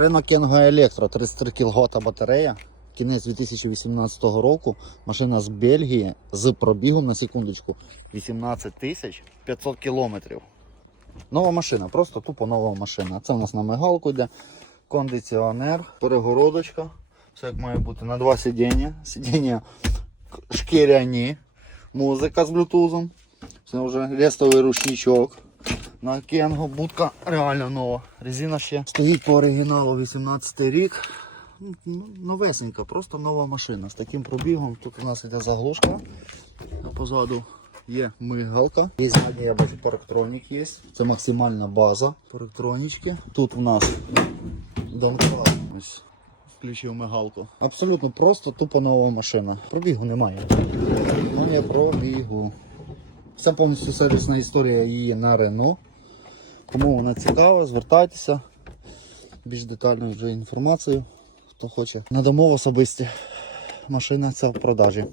Рено Кенго Електро, 33 кВт батарея. Кінець 2018 року. Машина з Бельгії з пробігом на секундочку 18 тисяч 500 кілометрів. Нова машина, просто тупо нова машина. Це у нас на мигалку йде. Кондиціонер, перегородочка. Все як має бути на два сидіння. Сидіння шкіряні, музика з блютузом. Це вже лестовий ручничок. На Кенго будка реально нова. Резина ще стоїть по оригіналу 18 рік. Ну, Новесенька, просто нова машина. З таким пробігом. Тут у нас йде заглушка. А позаду є мигалка. Є ззаді, я бачу, парктронік є. Це максимальна база парктронічки. Тут у нас домкрат. Включив мигалку. Абсолютно просто тупо нова машина. Пробігу немає. Немає пробігу. Вся повністю сервісна історія її на Рено. Кому вона цікава, звертайтеся. Більш детальну вже інформацію, хто хоче. Надамо особисті. Машина ця в продажі.